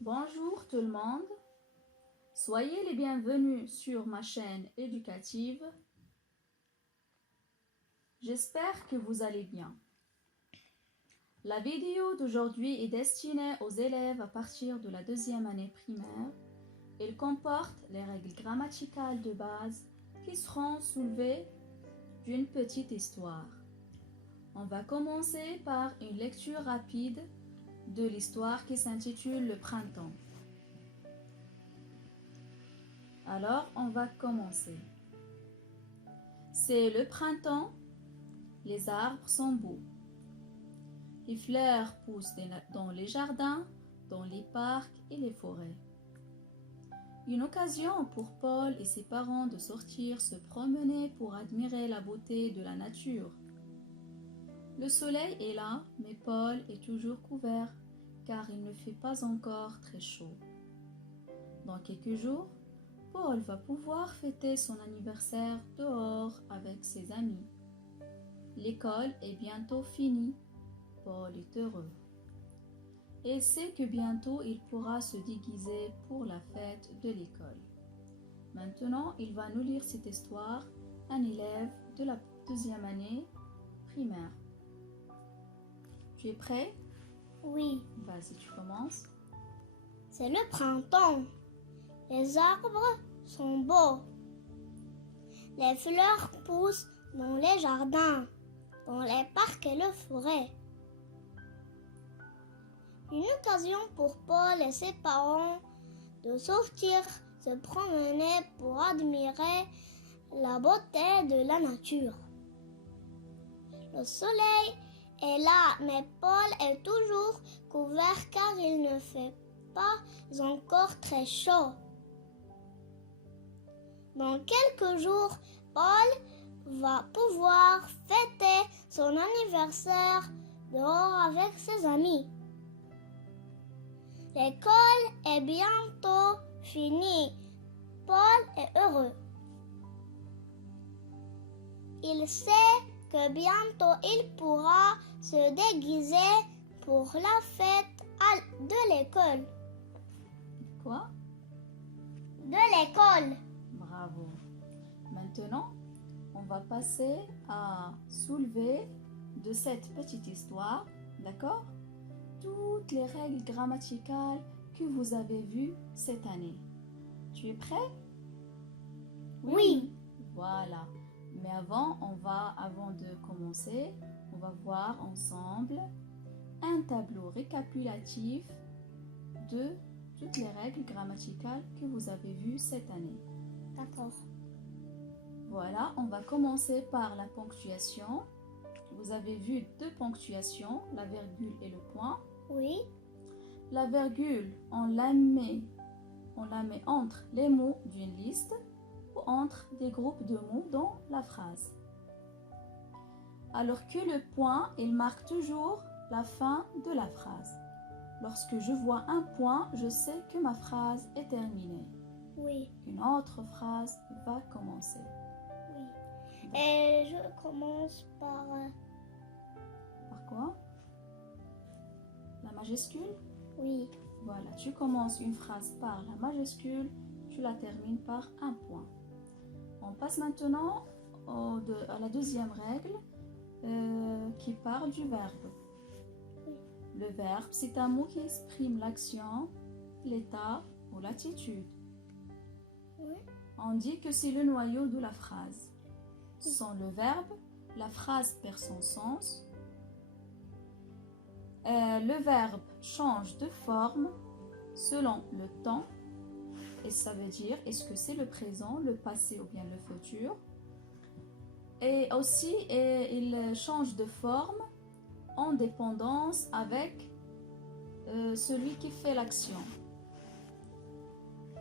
Bonjour tout le monde, soyez les bienvenus sur ma chaîne éducative. J'espère que vous allez bien. La vidéo d'aujourd'hui est destinée aux élèves à partir de la deuxième année primaire. Elle comporte les règles grammaticales de base qui seront soulevées d'une petite histoire. On va commencer par une lecture rapide de l'histoire qui s'intitule Le printemps. Alors, on va commencer. C'est le printemps, les arbres sont beaux. Les fleurs poussent dans les jardins, dans les parcs et les forêts. Une occasion pour Paul et ses parents de sortir se promener pour admirer la beauté de la nature. Le soleil est là, mais Paul est toujours couvert car il ne fait pas encore très chaud. Dans quelques jours, Paul va pouvoir fêter son anniversaire dehors avec ses amis. L'école est bientôt finie. Paul est heureux. Il sait que bientôt il pourra se déguiser pour la fête de l'école. Maintenant, il va nous lire cette histoire, un élève de la deuxième année primaire. Tu es prêt? Oui, Vas-y, tu commences. c'est le printemps. Les arbres sont beaux. Les fleurs poussent dans les jardins, dans les parcs et les forêts. Une occasion pour Paul et ses parents de sortir se promener pour admirer la beauté de la nature. Le soleil est là, mais Paul est toujours couvert car il ne fait pas encore très chaud. Dans quelques jours, Paul va pouvoir fêter son anniversaire dehors avec ses amis. L'école est bientôt finie. Paul est heureux. Il sait que bientôt il pourra se déguiser pour la fête de l'école. Quoi? De l'école. Bravo. Maintenant, on va passer à soulever de cette petite histoire, d'accord? Toutes les règles grammaticales que vous avez vues cette année. Tu es prêt? Oui. Voilà. Mais avant de commencer, on va voir ensemble un tableau récapitulatif de toutes les règles grammaticales que vous avez vues cette année. D'accord. Voilà, on va commencer par la ponctuation. Vous avez vu deux ponctuations, la virgule et le point. Oui. La virgule, on la met entre les mots d'une liste ou entre des groupes de mots dans la phrase. Alors que le point, il marque toujours la fin de la phrase. Lorsque je vois un point, je sais que ma phrase est terminée. Oui. Une autre phrase va commencer. Oui. Et je commence par... Par quoi? La majuscule? Oui. Voilà, tu commences une phrase par la majuscule, tu la termines par un point. On passe maintenant à la deuxième règle qui parle du verbe. Oui. Le verbe, c'est un mot qui exprime l'action, l'état ou l'attitude. Oui. On dit que c'est le noyau de la phrase. Sans le verbe, la phrase perd son sens. Le verbe change de forme selon le temps. Et ça veut dire est-ce que c'est le présent, le passé ou bien le futur. Et aussi, il change de forme en dépendance avec celui qui fait l'action.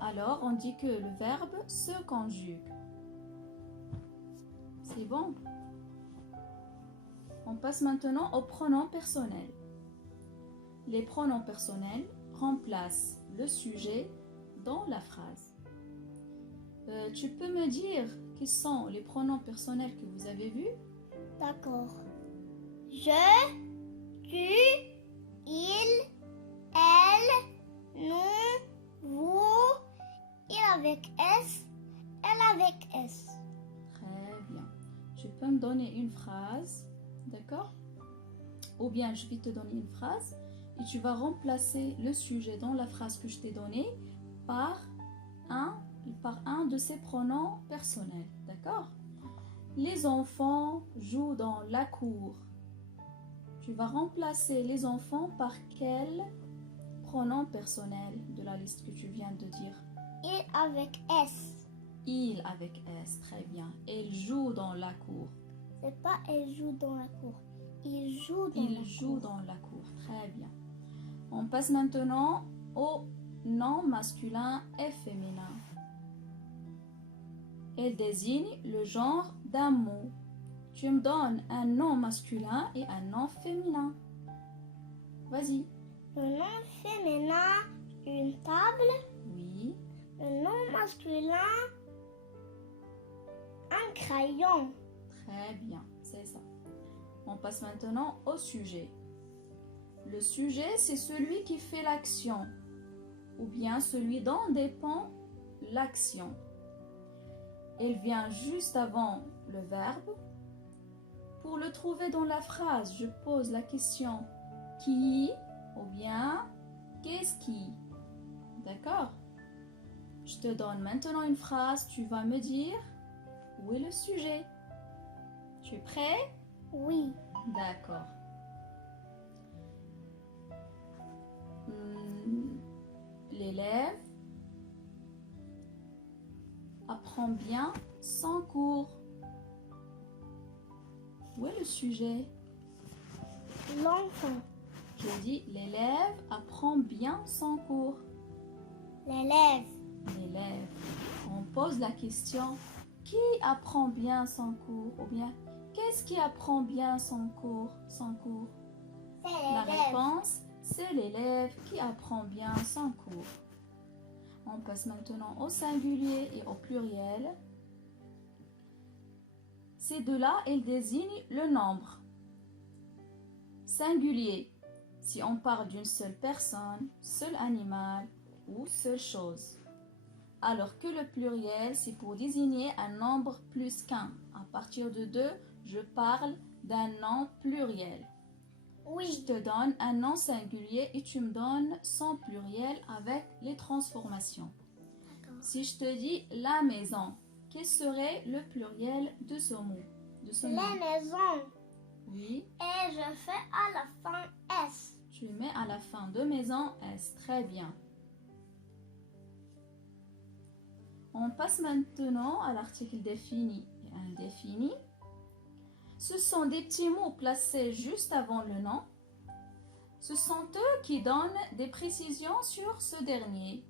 Alors, on dit que le verbe se conjugue. C'est bon? On passe maintenant aux pronoms personnels. Les pronoms personnels remplacent le sujet dans la phrase. Tu peux me dire quels sont les pronoms personnels que vous avez vus? D'accord. Je, tu, il, elle, nous, avec S, elle avec S. Très bien. Tu peux me donner une phrase, d'accord? Ou bien je vais te donner une phrase et tu vas remplacer le sujet dans la phrase que je t'ai donnée par un de ces pronoms personnels, d'accord? Les enfants jouent dans la cour. Tu vas remplacer les enfants par quel pronom personnel de la liste que tu viens de dire? Il avec S. Il avec S, très bien. Elle joue dans la cour. C'est pas elle joue dans la cour. Il joue dans Il la joue cour. dans la cour, très bien. On passe maintenant au nom masculin et féminin. Elle désigne le genre d'un mot. Tu me donnes un nom masculin et un nom féminin. Vas-y. Le nom féminin, une table. Oui, Le nom masculin, un crayon. très bien, c'est ça. On passe maintenant au sujet. Le sujet, c'est celui qui fait l'action, ou bien celui dont dépend l'action. Elle vient juste avant le verbe. Pour le trouver dans la phrase, je pose la question qui ou bien qu'est-ce qui. D'accord? Je te donne maintenant une phrase, tu vas me dire où est le sujet. Tu es prêt? Oui. D'accord. L'élève apprend bien son cours. Où est le sujet? L'enfant. J'ai dit l'élève apprend bien son cours. L'élève. L'élève. On pose la question qui apprend bien son cours ou bien qu'est-ce qui apprend bien son cours? C'est La l'élève. réponse, c'est l'élève qui apprend bien son cours. On passe maintenant au singulier et au pluriel. Ces deux-là, elles désignent le nombre. Singulier, si on parle d'une seule personne, seul animal ou seule chose. Alors que le pluriel, c'est pour désigner un nombre plus qu'un. À partir de 2, je parle d'un nom pluriel. Je Oui. te donne un nom singulier et tu me donnes son pluriel avec les transformations. D'accord. Si je te dis la maison, quel serait le pluriel de ce mot? De ce Les nom? maisons. Oui, Et je fais à la fin S. tu mets à la fin de maison S. Très bien. On passe maintenant à l'article défini et indéfini. Ce sont des petits mots placés juste avant le nom. Ce sont eux qui donnent des précisions sur ce dernier.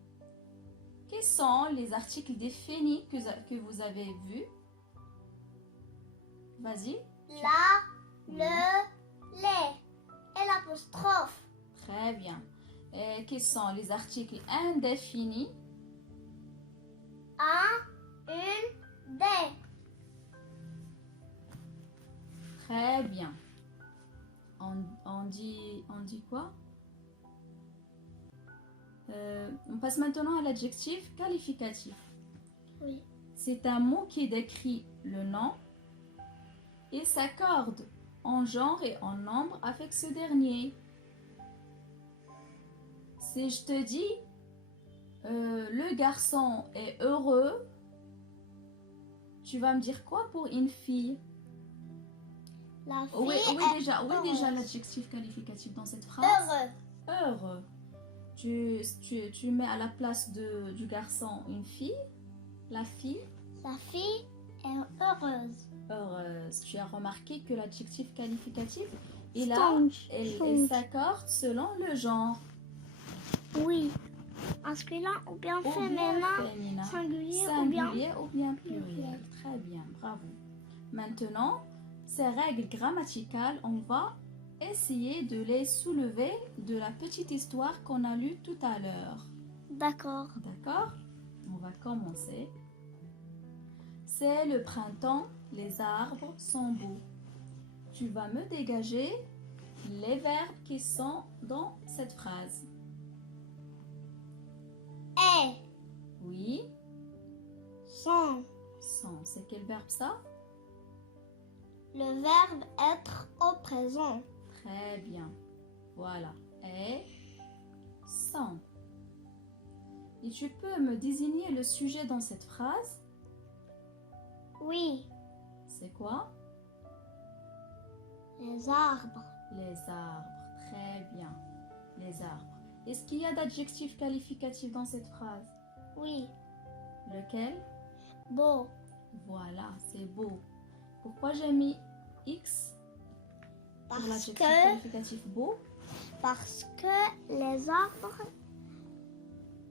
Quels sont les articles définis que vous avez vus? Vas-y. La, le, les. Et l'apostrophe. Très bien. Et quels sont les articles indéfinis? Un, une, des. Très bien. On dit quoi? On passe maintenant à l'adjectif qualificatif. Oui. C'est un mot qui décrit le nom et s'accorde en genre et en nombre avec ce dernier. Si je te dis le garçon est heureux, tu vas me dire quoi pour une fille? La fille Où est est déjà heureuse. l'adjectif qualificatif dans cette phrase? Heureux. Heureux. Tu mets à la place du garçon une fille. La fille La fille est heureuse. heureuse. Tu as remarqué que l'adjectif qualificatif, il s'accorde selon le genre. Oui. Masculin ou bien Ou bien féminin. féminin. Singulier Singulier ou bien pluriel. pluriel. Très bien, bravo. Maintenant, ces règles grammaticales, on va essayer de les soulever de la petite histoire qu'on a lue tout à l'heure. D'accord. D'accord? On va commencer. C'est le printemps, les arbres sont beaux. Tu vas me dégager les verbes qui sont dans cette phrase. Est, Oui, Sont. Sont. C'est quel verbe ça? Le verbe être au présent. Très bien. Voilà. Et sont. Et tu peux me désigner le sujet dans cette phrase? Oui. C'est quoi? Les arbres. Les arbres. Très bien. Les arbres. Est-ce qu'il y a d'adjectifs qualificatifs dans cette phrase? Oui. Lequel? Beau. Voilà, c'est beau. Pourquoi j'ai mis X pour Parce l'adjectif que, qualificatif beau? parce que les arbres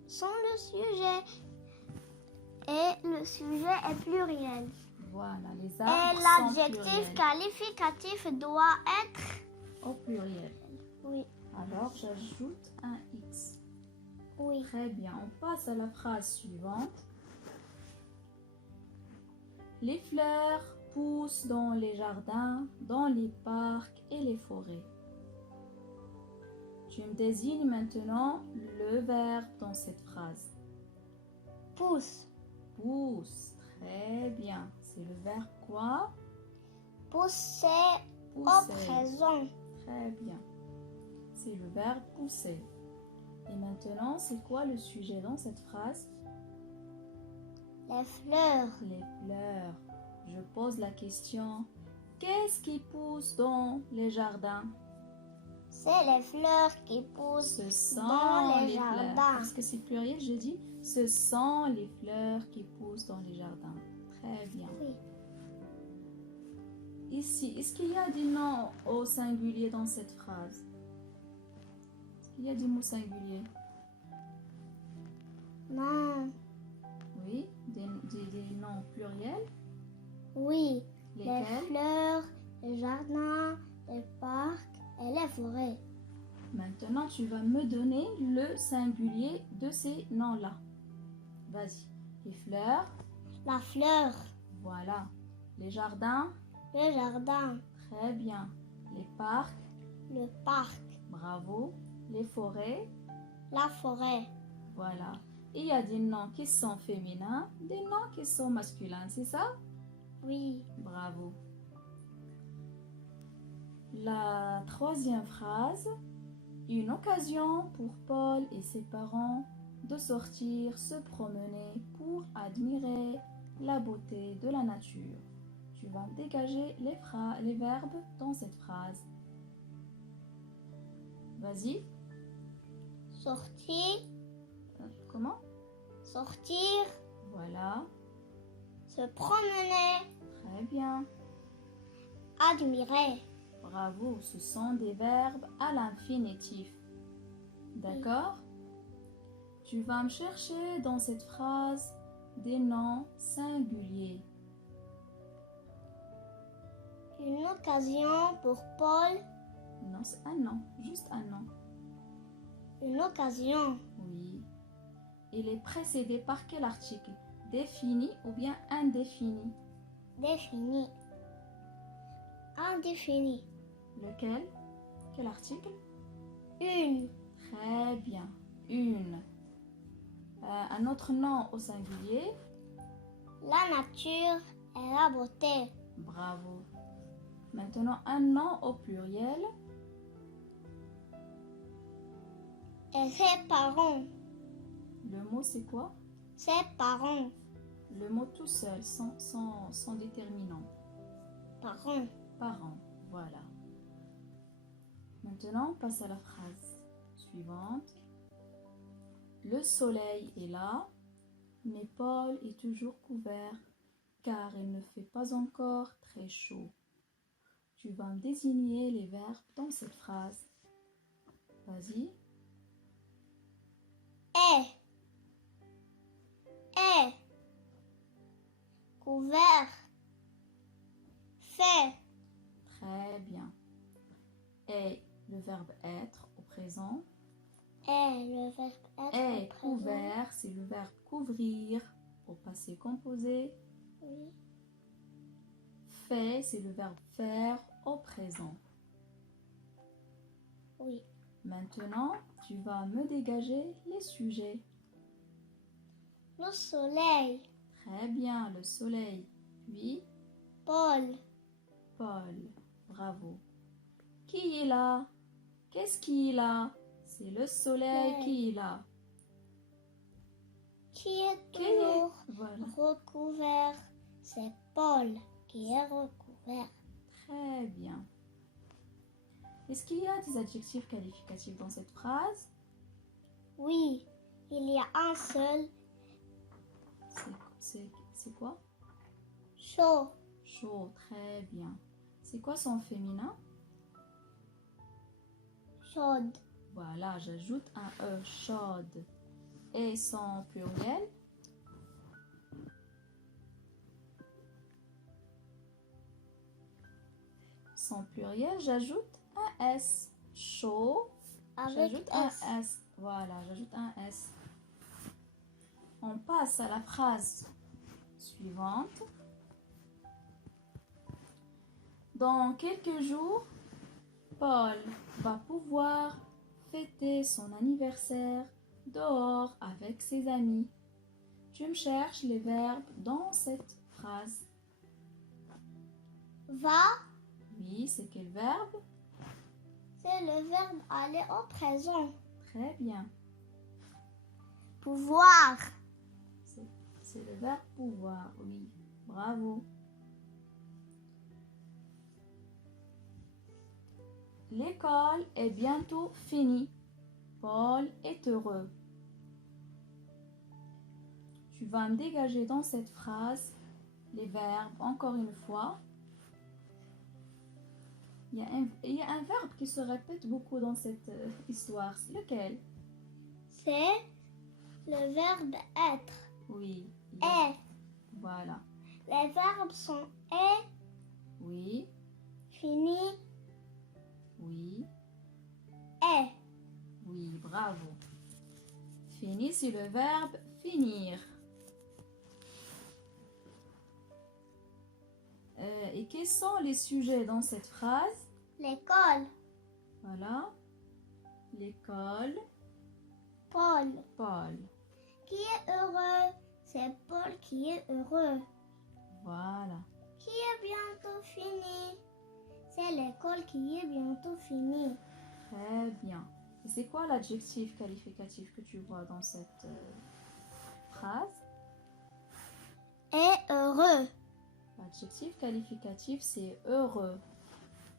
sont le sujet. Et le sujet est pluriel. Voilà, les Et arbres sont l'adjectif pluriels. qualificatif doit être... Au pluriel. Oui. Alors, j'ajoute un X. Oui. Très bien, on passe à la phrase suivante. Les fleurs poussent dans les jardins, dans les parcs et les forêts. Tu me désignes maintenant le verbe dans cette phrase. Pousse. Pousse. Très bien. C'est le verbe quoi? Pousser au Pousser. présent. Très bien. C'est le verbe pousser. Et maintenant, c'est quoi le sujet dans cette phrase? Les fleurs. Les fleurs. Je pose la question. Qu'est-ce qui pousse dans les jardins? C'est les fleurs qui poussent Ce sont dans les fleurs. jardins. Parce que c'est pluriel, je dis ce sont les fleurs qui poussent dans les jardins. Très bien. Oui. Ici, est-ce qu'il y a des noms au singulier dans cette phrase? Est-ce qu'il y a des mots singuliers? Non. Oui, des noms pluriels. Oui. Les Lesquels? fleurs, les jardins, les parcs et les forêts. Maintenant, tu vas me donner le singulier de ces noms-là. Vas-y. Les fleurs. La fleur. Voilà. Les jardins. Le jardin. Très bien. Les parcs. Le parc. Bravo. Les forêts. La forêt. Voilà. Il y a des noms qui sont féminins, des noms qui sont masculins, c'est ça? Oui. Bravo. La troisième phrase. Une occasion pour Paul et ses parents de sortir, se promener pour admirer la beauté de la nature. Tu vas dégager les verbes dans cette phrase. Vas-y. Sortir. Comment? Sortir. Voilà. Se promener. Très bien. Admirer. Bravo, ce sont des verbes à l'infinitif. D'accord? Tu vas me chercher dans cette phrase des noms singuliers. Une occasion pour Paul. Non, c'est un nom, juste un nom. Une occasion. Oui. Il est précédé par quel article? Défini ou bien indéfini? Défini. Indéfini. Lequel? Quel article? Une. Très bien. Une. Un autre nom au singulier? La nature et la beauté. Bravo. Maintenant, un nom au pluriel? Et ses parents. Le mot, c'est quoi? Ses parents. Le mot tout seul, sans déterminant. Parents. Parents, voilà. Maintenant, on passe à la phrase suivante. Le soleil est là, mais Paul est toujours couvert, car il ne fait pas encore très chaud. Tu vas me désigner les verbes dans cette phrase. Vas-y. Est. Couvert. Fait. Très bien. Et le verbe être au présent. Est. Le verbe être. Est au présent. couvert, c'est le verbe couvrir au passé composé. Oui. Fait, c'est le verbe faire au présent. Oui. Maintenant, tu vas me dégager les sujets. Le soleil. Très bien, le soleil. Puis, Paul. Paul. Bravo. Qui est là? Qu'est-ce qui est là? C'est le soleil Ouais. qui est là. Qui est Qui est? toujours Voilà. recouvert? C'est Paul qui est recouvert. Très bien. Est-ce qu'il y a des adjectifs qualificatifs dans cette phrase? Oui, il y a un seul. C'est quoi? Chaud. Chaud, très bien. C'est quoi son féminin? Chaude. Voilà, j'ajoute un E, chaude. Et son pluriel? Son pluriel, j'ajoute un S. Chaud, Avec j'ajoute S. un S. Voilà, j'ajoute un S. On passe à la phrase suivante. Dans quelques jours, Paul va pouvoir fêter son anniversaire dehors avec ses amis. Tu me cherches les verbes dans cette phrase. Va, Oui, c'est quel verbe? c'est le verbe aller au présent. Très bien. Pouvoir. C'est le verbe pouvoir, oui. Bravo. L'école est bientôt finie. Paul est heureux. Tu vas me dégager dans cette phrase les verbes encore une fois. Il y a un verbe qui se répète beaucoup dans cette histoire. C'est lequel? C'est le verbe être. Oui. Est. Voilà. Les verbes sont est, Oui. fini, Oui. est. Oui, bravo. Fini, c'est le verbe finir. Et quels sont les sujets dans cette phrase? L'école. Voilà. L'école, Paul. Paul. Qui est heureux? C'est Paul qui est heureux. Voilà. Qui est bientôt fini? C'est l'école qui est bientôt finie. Très bien. Et c'est quoi l'adjectif qualificatif que tu vois dans cette phrase? Est heureux. L'adjectif qualificatif, c'est heureux.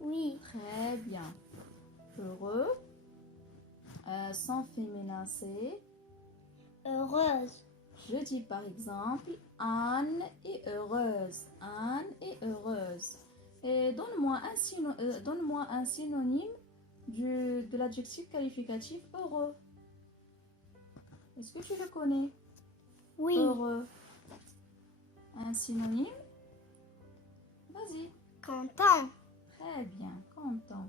Oui. Très bien. Heureux. Son féminin, c'est... Heureuse. Je dis par exemple, Anne est heureuse. Anne est heureuse. Et donne-moi un synonyme de l'adjectif qualificatif heureux. Est-ce que tu le connais? Oui. Heureux. Un synonyme? Vas-y. Content. Très bien, content.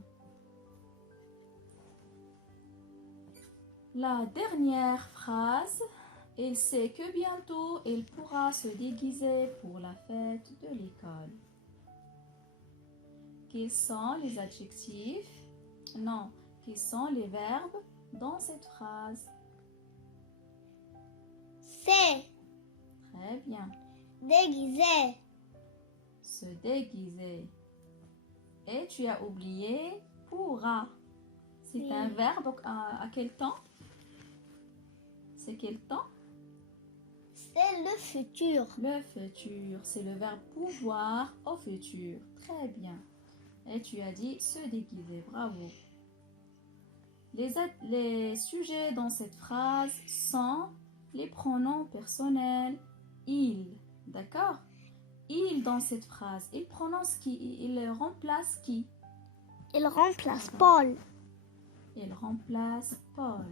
La dernière phrase, il sait que bientôt il pourra se déguiser pour la fête de l'école. Quels sont les adjectifs? Non, quels sont les verbes dans cette phrase? C'est Très bien. déguisé. Se déguiser. Et tu as oublié pourra. C'est Oui. un verbe à quel temps? C'est quel temps? C'est le futur. Le futur, c'est le verbe pouvoir au futur. Très bien. Et tu as dit se déguiser. Bravo. Les sujets dans cette phrase sont les pronoms personnels il. D'accord? Il dans cette phrase, il prononce qui? Il remplace qui? Il remplace Paul. Il remplace Paul.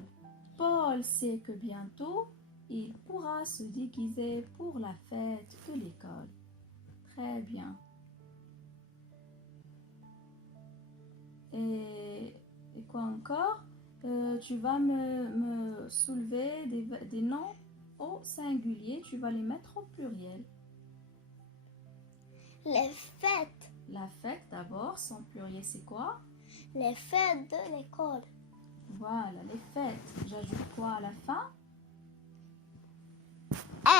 Paul sait que bientôt, il pourra se déguiser pour la fête de l'école. Très bien. Et quoi encore? Tu vas me soulever des noms au singulier. Tu vas les mettre au pluriel. Les fêtes. La fête d'abord, son pluriel c'est quoi? Les fêtes de l'école. Voilà, les fêtes. J'ajoute quoi à la fin?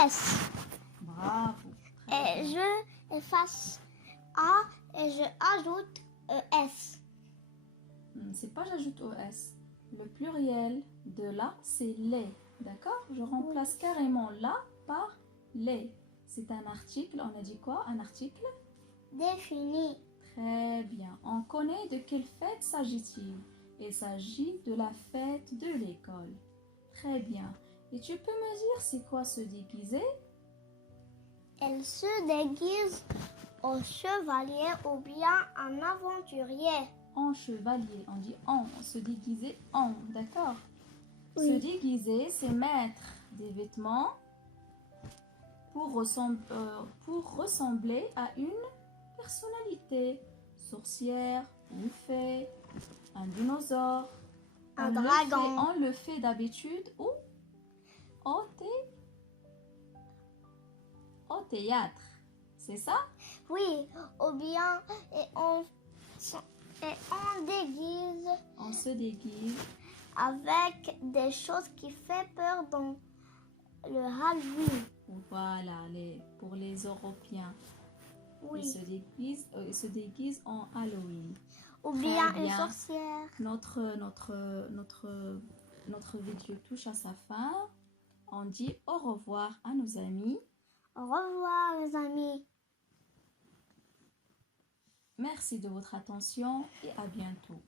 S. Bravo. Très Et bien. je efface A et je ajoute S. C'est pas j'ajoute OS. Le pluriel de la, c'est les. D'accord? Je remplace carrément la par les. C'est un article. On a dit quoi? Un article? Défini. Très bien. On connaît de quelle fête s'agit-il? Il s'agit de la fête de l'école. Très bien. Et tu peux me dire c'est quoi se déguiser? Elle se déguise en chevalier ou bien en aventurier. En chevalier. On dit en. Se déguiser en. D'accord? Oui. Se déguiser, c'est mettre des vêtements pour ressembler à une personnalité. Sorcière, une fée, un dinosaure. Un On dragon. On le fait d'habitude où? Au, au théâtre. C'est ça? Oui, ou bien on déguise On se déguise. avec des choses qui font peur dans le Halloween. Voilà, pour les Européens. Oui. Ils se déguisent en Halloween. Ou Très bien une bien. sorcière. Notre vidéo touche à sa fin. On dit au revoir à nos amis. Au revoir les amis. Merci de votre attention et à bientôt.